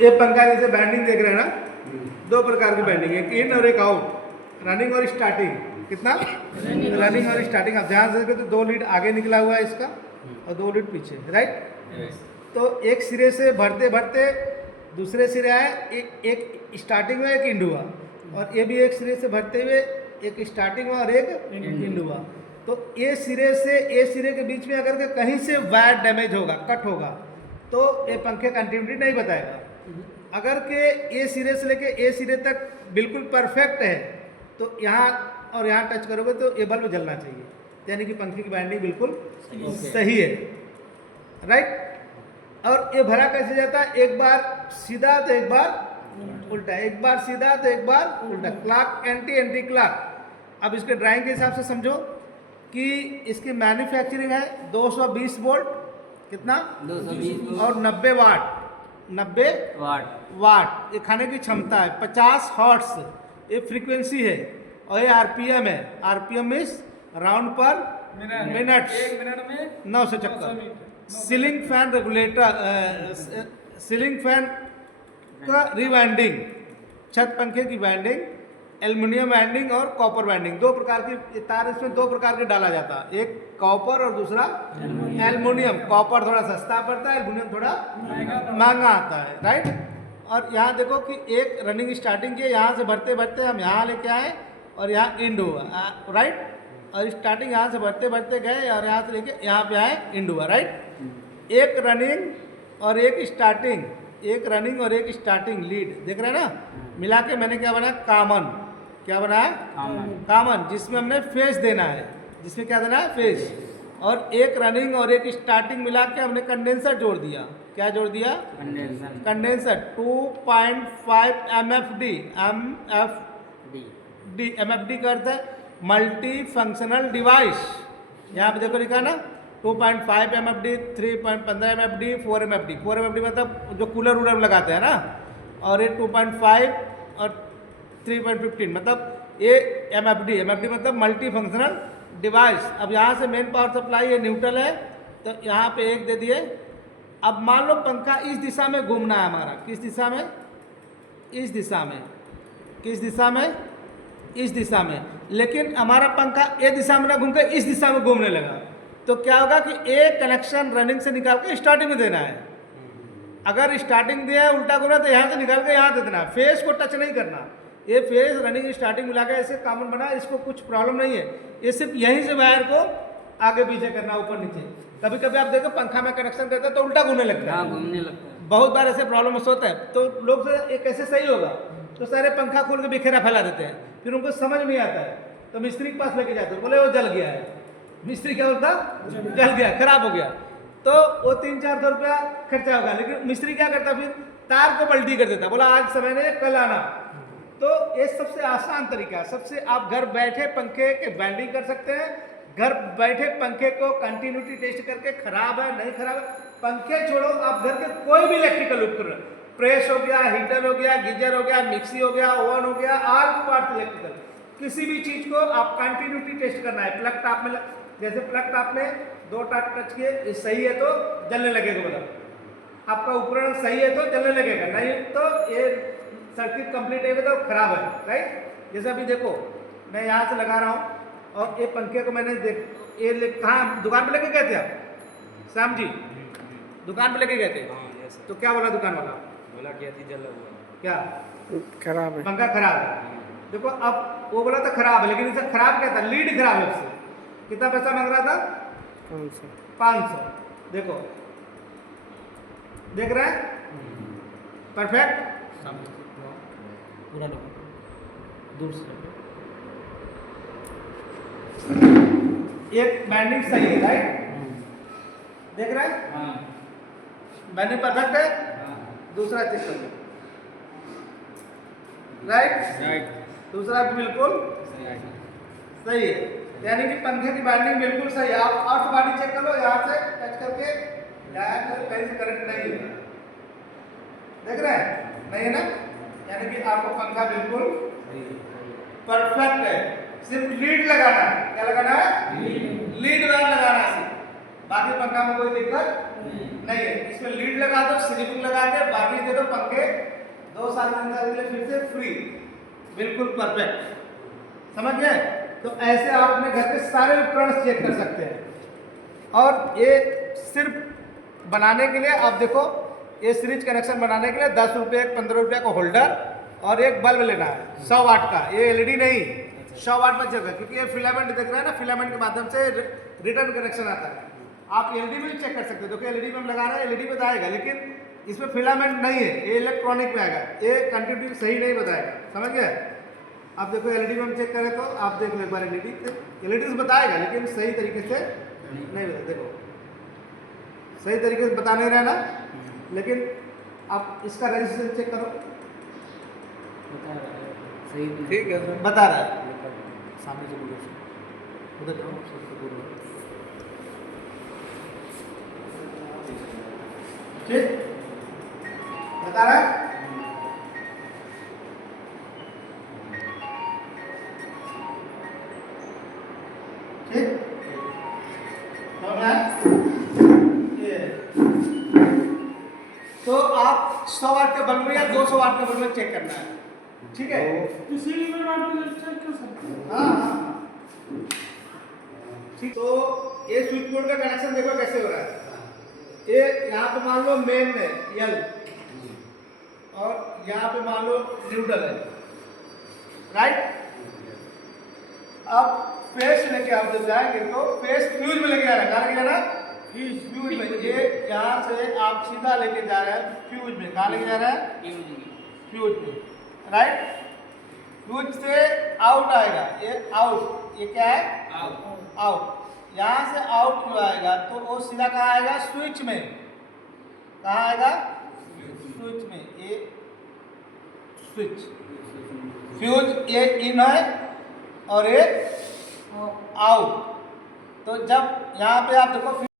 ये पंखा जैसे बैंडिंग देख रहे हैं ना, दो प्रकार की बैंडिंग है, एक इन और एक आउट, रनिंग और स्टार्टिंग। कितना रनिंग और स्टार्टिंग। आप ध्यान से देखो तो 2 लीड आगे निकला हुआ है इसका और 2 लीड पीछे, राइट। तो एक सिरे से भरते भरते दूसरे सिरे आए, एक स्टार्टिंग में एक इंड हुआ, और ये भी एक सिरे से भरते हुए एक स्टार्टिंग हुआ और एक इंड हुआ। तो ए सिरे से ए सिरे के बीच में अगर के कहीं से वायर डैमेज होगा, कट होगा, तो ये पंखे कंटिन्यूटी नहीं बताएगा। अगर के ए सिरे से लेके ए सिरे तक बिल्कुल परफेक्ट है, तो यहाँ और यहाँ टच करोगे तो ये बल्ब जलना चाहिए, यानी कि पंखे की बाइंडिंग बिल्कुल सही है, राइट। और ये भरा कैसे जाता है, एक बार सीधा तो एक बार उल्टा, एक बार सीधा तो एक बार उल्टा, क्लॉक एंटी एंटी क्लॉक। अब इसके ड्राइंग के हिसाब से समझो कि इसकी मैन्युफैक्चरिंग है 220 वोल्ट, कितना 220 और 90 वाट, 90 वाट ये खाने की क्षमता है, 50 हर्ट्ज ये फ्रीक्वेंसी है, और ये आरपीएम है, आरपीएम मीन्स राउंड पर मिनट, 1 मिनट में 900 चक्कर। Ceiling fan regulator, ceiling fan का रिवाइंडिंग, छत पंखे की वाइंडिंग, एल्युमिनियम वाइंडिंग और कॉपर वाइंडिंग, 2 प्रकार की तार इसमें 2 प्रकार के डाला जाता है, एक कॉपर और दूसरा एल्युमिनियम। कॉपर थोड़ा सस्ता पड़ता है, एल्युमिनियम थोड़ा महंगा आता है, राइट। और यहाँ देखो कि एक रनिंग स्टार्टिंग की, यहाँ से भरते भरते हम यहाँ लेके आए और यहाँ इंड हुआ, राइट। और स्टार्टिंग यहाँ से भरते भरते गए और यहाँ से लेके यहाँ पे आए, इंड हुआ, राइट। एक रनिंग और एक स्टार्टिंग, एक रनिंग और एक स्टार्टिंग लीड देख रहे हैं ना, मिला के मैंने क्या बनाया, कॉमन। क्या बनाया, कॉमन, जिसमें हमने फेस देना है, जिसमें क्या देना है, फेस। और एक रनिंग और एक स्टार्टिंग मिला के हमने कंडेंसर जोड़ दिया। क्या जोड़ दिया, कंडेंसर 2.5 MFD, MFD का अर्थ है मल्टी फंक्शनल डिवाइस। यहाँ पे देखो लिखा ना 2.5 MFD, 3.15 MFD, 4 MFD। 4 MFD मतलब जो कूलर वूलर में लगाते हैं ना, और ये 2.5 और 3.15 मतलब ये MFD मतलब मल्टी फंक्शनल डिवाइस। अब यहाँ से मेन पावर सप्लाई ये न्यूट्रल है, तो यहाँ पे एक दे दिए। अब मान लो पंखा इस दिशा में घूमना है हमारा, किस दिशा में, इस दिशा में, किस दिशा में, इस दिशा में, लेकिन हमारा पंखा ये दिशा में ना घूम के इस दिशा में घूमने लगा, तो क्या होगा कि एक कनेक्शन रनिंग से निकाल के स्टार्टिंग में देना है। अगर स्टार्टिंग दिया है उल्टा घूमना, तो यहाँ से निकाल के यहाँ दे देना, फेस को टच नहीं करना। ये फेस रनिंग स्टार्टिंग मिला के ऐसे कॉमन बना, इसको कुछ प्रॉब्लम नहीं है, ये सिर्फ यहीं से वायर को आगे पीछे करना, ऊपर नीचे। कभी कभी आप देखो पंखा में कनेक्शन करते हैं तो उल्टा घूमने लगता है, घूमने लगता है, बहुत बार ऐसे प्रॉब्लम होता है। तो लोग ये कैसे सही होगा, तो सारे पंखा खोल के बिखेरा फैला देते हैं, फिर उनको समझ नहीं आता है, तो मिस्त्री के पास लेके जाते हैं, बोले वो जल गया है। मिस्त्री क्या बोलता, जल गया, खराब हो गया, तो वो 300-400 रुपया खर्चा होगा, लेकिन मिस्त्री क्या करता, फिर तार को पलटी कर देता, बोला आज समय नहीं कल आना। तो ये सबसे आसान तरीका है, सबसे आप घर बैठे पंखे के बैंडिंग कर सकते हैं, घर बैठे पंखे को कंटिन्यूटी टेस्ट करके खराब है नहीं खराब है। पंखे छोड़ो, आप घर के कोई भी इलेक्ट्रिकल उपकरण, प्रेस हो गया, हीटर हो गया, गीजर हो गया, मिक्सी हो गया, ओवन हो गया, ऑल पार्ट इलेक्ट्रिकल, किसी भी चीज को आप कंटिन्यूटी टेस्ट करना है। प्लग टॉप में जैसे प्लग टॉप में 2 टच किए, ये सही है तो जलने लगेगा, बोला आपका उपकरण सही है तो जलने लगेगा, नहीं तो ये सर्किट कंप्लीट है तो खराब है, राइट। जैसे अभी देखो मैं यहाँ से लगा रहा हूँ और ये पंखे को मैंने कहाँ दुकान पे लेके गए थे आप, श्याम जी दुकान पे लेके गए थे, तो क्या बोला दुकान वाला, बोला क्या थी जला हुआ, क्या खराब है, पंखा खराब है। देखो अब वो बोला था खराब है, लेकिन इसे खराब क्या था, लीड खराब है, उससे कितना पैसा मांग रहा था, 500। देखो देख रहे हैं, परफेक्ट, पूरा दूर से एक बैंडिंग सही है, राइट, देख रहे हैं, बैंडिंग परफेक्ट है। दूसरा चेक कर लो, राइट, दूसरा भी बिल्कुल सही है, यानी कि पंखे की बैंडिंग बिल्कुल सही है। आप अर्थ बॉडी चेक कर लो, यहाँ से टच करके कहीं से करंट नहीं है, देख रहे हैं, नहीं है ना, यानी कि आपको पंखा बिल्कुल परफेक्ट है। सिर्फ लीड लगाना है, क्या लगाना है, लीड वायर लगाना है सिर्फ, बाकी पंखा में कोई दिक्कत नहीं है। इसमें लीड लगा दो, स्लीपिंग लगा के बाकी दे दो पंखे, 2 साल 3 साल के लिए फिर से फ्री, बिल्कुल परफेक्ट। समझ गए? तो ऐसे आप अपने घर के सारे उपकरण चेक कर सकते हैं। और ये सिर्फ बनाने के लिए आप देखो, ये सीरीज कनेक्शन बनाने के लिए 10 रुपये 15 रुपये का होल्डर और एक बल्ब लेना है 100 वाट का। ये एलईडी नहीं, 100 वाट में चलेगा, क्योंकि ये फिलामेंट देख रहे हैं ना, फिलामेंट के माध्यम से रिटर्न कनेक्शन आता है। आप एलईडी में भी चेक कर सकते हो, देखो एलईडी में हम लगा रहे हैं, एलईडी में आएगा, लेकिन इसमें फिलामेंट नहीं है, ये इलेक्ट्रॉनिक में आएगा, ये कंटिन्यू सही नहीं बताएगा। समझ गए? आप देखो एलईडी में हम चेक करें तो आप देख लो एक बार, एलईडी से बताएगा लेकिन सही तरीके से नहीं बताएगा। देखो सही तरीके से बता नहीं रहा ना, लेकिन आप इसका रजिस्ट्रेशन चेक करो, सही ठीक है सर, बता रहा है। सामने से बोलो उधर करो, ठीक बता रहा है। ठीक तो आप 100 वाट के बल्ब में या 200 वाट के बल्ब में चेक करना है, ठीक है? इसी में आप चेक कर सकते हैं। हाँ, ठीक। तो ये स्विच बोर्ड का कनेक्शन देखो कैसे हो रहा है। ये यहाँ पे मान लो मेन है यल, और यहाँ पे मान लो न्यूट्रल है, राइट? अब फेस लेके आप जब जाएंगे तो फेस फ्यूज में लेके आ रहा है, कहाँ लेके जा रहा है? फ्यूज में। ये यहाँ से आप सीधा लेके जा रहे हैं फ्यूज में, कहाँ लेके जा रहा है? फ्यूज में, राइट? फ्यूज से आउट आएगा, ये आउट, ये क्या है? आउट। यहाँ से आउट जो आएगा तो वो सीधा कहाँ आएगा? स्विच में। कहाँ आएगा? स्विच में। ये स्विच, फ्यूज ये इन है और ये आउट। तो जब यहाँ पे आप देखो